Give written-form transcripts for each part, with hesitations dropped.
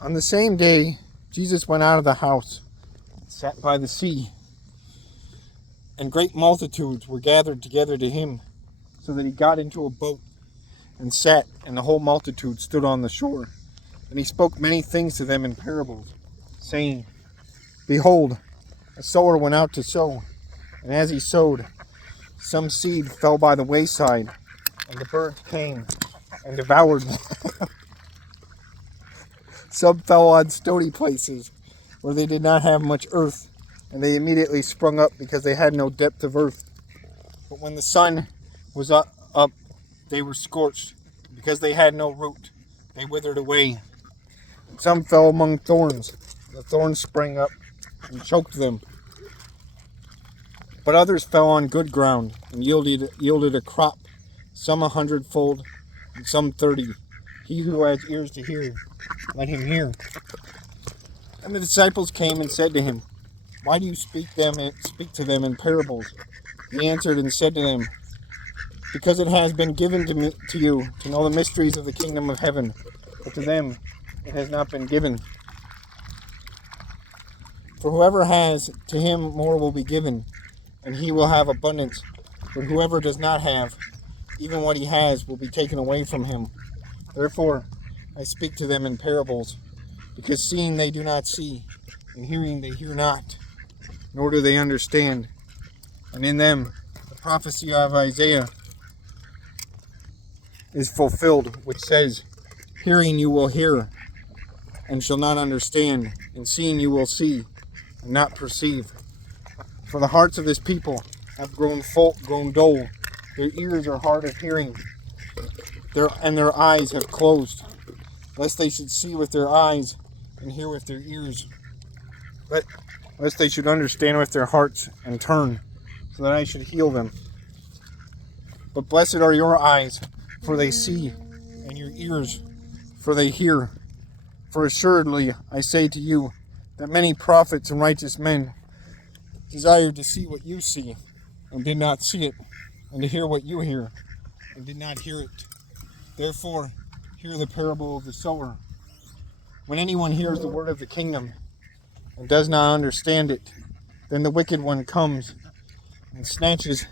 On the same day, Jesus went out of the house, sat by the sea, and great multitudes were gathered together to him, so that he got into a boat and sat, and the whole multitude stood on the shore. And he spoke many things to them in parables, saying, Behold, a sower went out to sow, and as he sowed, some seed fell by the wayside, and the birds came and devoured them. Some fell on stony places, where they did not have much earth, and they immediately sprung up because they had no depth of earth. But when the sun was up, they were scorched, because they had no root. They withered away. Some fell among thorns. The thorns sprang up and choked them. But others fell on good ground and yielded a crop, some 100-fold, and some 30. He who has ears to hear, let him hear. And the disciples came and said to him, Why do you speak to them in parables? He answered and said to them, Because it has been given to you to know the mysteries of the kingdom of heaven, but to them it has not been given. For whoever has, to him more will be given, and he will have abundance. But whoever does not have, even what he has will be taken away from him. Therefore I speak to them in parables, because seeing they do not see, and hearing they hear not, nor do they understand. And in them the prophecy of Isaiah is fulfilled, which says, Hearing you will hear, and shall not understand, and seeing you will see, and not perceive. For the hearts of this people have grown dull, their ears are hard of hearing, and their eyes have closed, lest they should see with their eyes, and hear with their ears, lest they should understand with their hearts, and turn, so that I should heal them. But blessed are your eyes, for they see, and your ears, for they hear. For assuredly I say to you, that many prophets and righteous men desired to see what you see, and did not see it, and to hear what you hear, and did not hear it. Therefore, hear the parable of the sower. When anyone hears the word of the kingdom, and does not understand it, then the wicked one comes, and snatches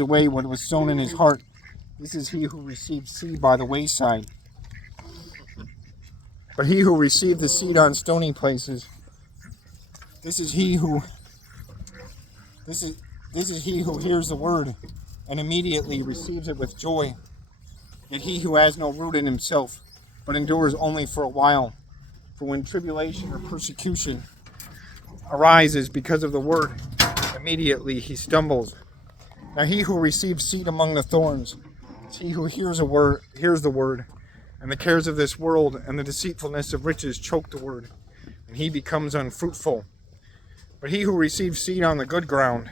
away what was sown in his heart. This is he who received seed by the wayside. But he who received the seed on stony places, this is he who hears the word, and immediately receives it with joy. Yet he who has no root in himself, but endures only for a while. For when tribulation or persecution arises because of the word, immediately he stumbles. Now he who receives seed among the thorns is he who hears the word, and the cares of this world and the deceitfulness of riches choke the word, and he becomes unfruitful. But he who receives seed on the good ground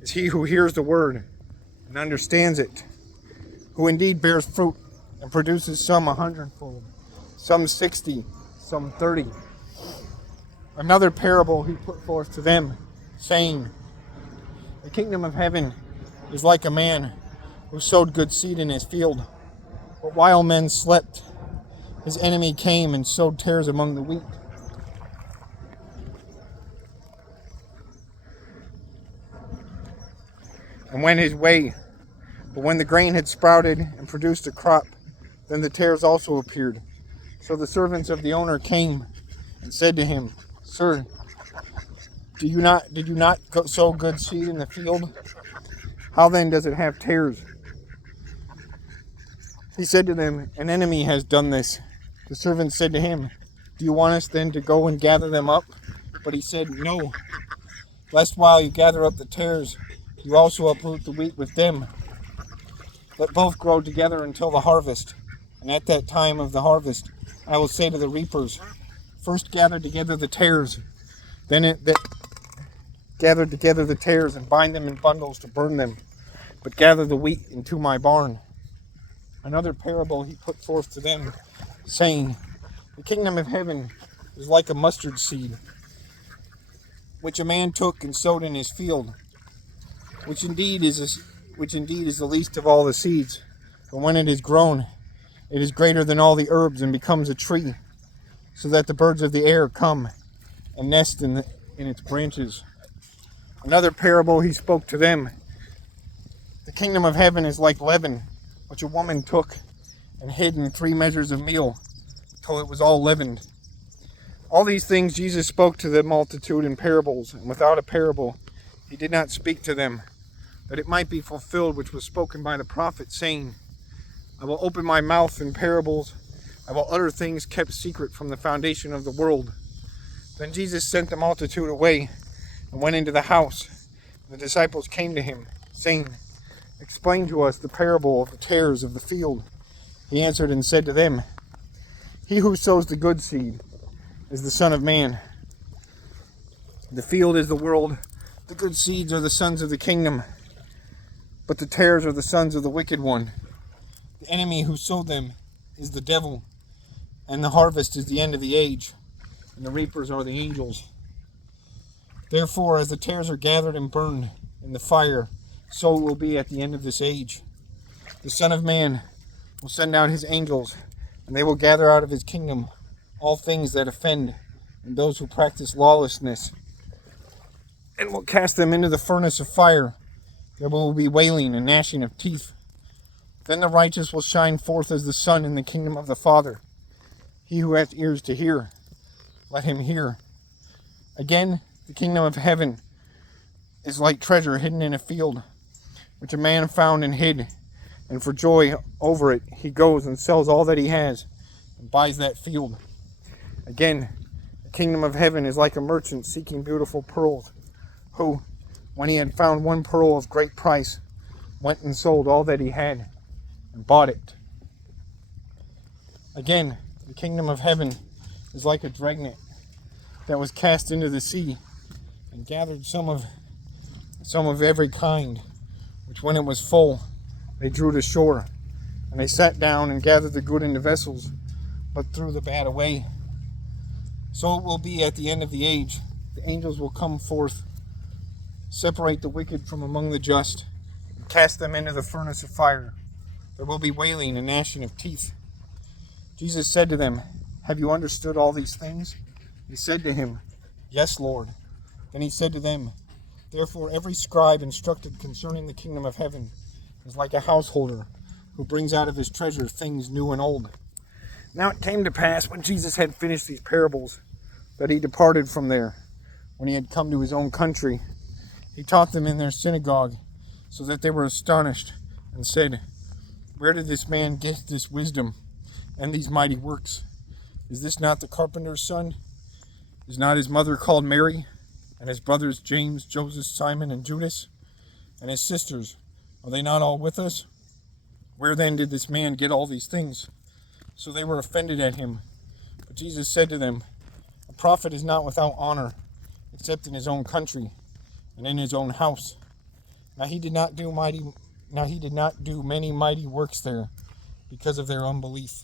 is he who hears the word and understands it, who indeed bears fruit and produces some 100-fold, some 60, some 30. Another parable he put forth to them, saying, The kingdom of heaven is like a man who sowed good seed in his field. But while men slept, his enemy came and sowed tares among the wheat. And went his way. But when the grain had sprouted and produced a crop, then the tares also appeared. So the servants of the owner came and said to him, Sir, did you not sow good seed in the field? How then does it have tares? He said to them, An enemy has done this. The servants said to him, Do you want us then to go and gather them up? But he said, No, lest while you gather up the tares, you also uproot the wheat with them. Let both grow together until the harvest. And at that time of the harvest, I will say to the reapers, First gather together the tares, gather together the tares and bind them in bundles to burn them, but gather the wheat into my barn. Another parable he put forth to them, saying, The kingdom of heaven is like a mustard seed, which a man took and sowed in his field, which indeed is the least of all the seeds. But when it is grown, It is greater than all the herbs and becomes a tree, so that the birds of the air come and nest in its branches. Another parable he spoke to them. The kingdom of heaven is like leaven, which a woman took and hid in 3 measures of meal, till it was all leavened. All these things Jesus spoke to the multitude in parables, and without a parable he did not speak to them, that it might be fulfilled which was spoken by the prophet, saying, I will open my mouth in parables, I will utter things kept secret from the foundation of the world. Then Jesus sent the multitude away, and went into the house. The disciples came to him, saying, Explain to us the parable of the tares of the field. He answered and said to them, He who sows the good seed is the Son of Man. The field is the world, the good seeds are the sons of the kingdom, but the tares are the sons of the wicked one. The enemy who sowed them is the devil, and the harvest is the end of the age, and the reapers are the angels. Therefore, as the tares are gathered and burned in the fire, so it will be at the end of this age. The Son of Man will send out his angels, and they will gather out of his kingdom all things that offend, and those who practice lawlessness, and will cast them into the furnace of fire. There will be wailing and gnashing of teeth. Then the righteous will shine forth as the sun in the kingdom of the Father. He who hath ears to hear, let him hear. Again, the kingdom of heaven is like treasure hidden in a field, which a man found and hid, and for joy over it he goes and sells all that he has and buys that field. Again, the kingdom of heaven is like a merchant seeking beautiful pearls, who, when he had found one pearl of great price, went and sold all that he had and bought it. Again, the kingdom of heaven is like a dragnet that was cast into the sea, and gathered some of every kind, which when it was full, they drew to shore, and they sat down and gathered the good into vessels, but threw the bad away. So it will be at the end of the age. The angels will come forth, separate the wicked from among the just, and cast them into the furnace of fire. There will be wailing and gnashing of teeth. Jesus said to them, Have you understood all these things? They said to him, Yes, Lord. Then he said to them, Therefore every scribe instructed concerning the kingdom of heaven is like a householder who brings out of his treasure things new and old. Now it came to pass, when Jesus had finished these parables, that he departed from there. When he had come to his own country, he taught them in their synagogue, so that they were astonished, and said, Where did this man get this wisdom and these mighty works? Is this not the carpenter's son? Is not his mother called Mary, and his brothers James, Joseph, Simon, and Judas? And his sisters, are they not all with us? Where then did this man get all these things? So they were offended at him. But Jesus said to them, A prophet is not without honor, except in his own country, and in his own house. Now he did not do many mighty works there, because of their unbelief.